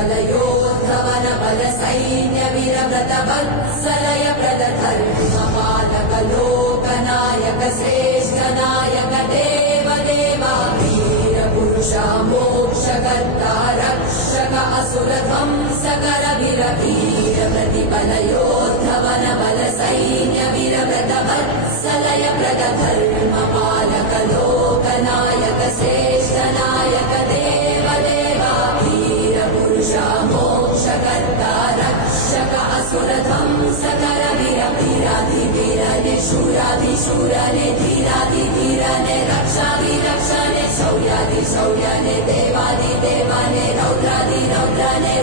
प्रतिबलयोद्धवन बल सैन्य वीरव्रत वत्सलय प्रदधर्मपालक लोकनायक श्रेष्ठ नायक देव देवा वीर पुरुष मोक्षकर्ता रक्षक असुर ध्वंसकर वीर वीर प्रतिबलयोद्धवन बल सैन्य वीरव्रत वत्सलय प्रदधर्मपालक लोकनायक श्रेष्ठ नायक देव देवा वीर पुरुष मोक्षकर्ता रक्षक असुर ध्वंसकर वीर वीराधिवीरने शूराधिशूरने धीराधिधीरने रक्षाधिरक्षणे शौर्याधिशौर्यने देवाधिदेवाने रौद्राधिरौद्रने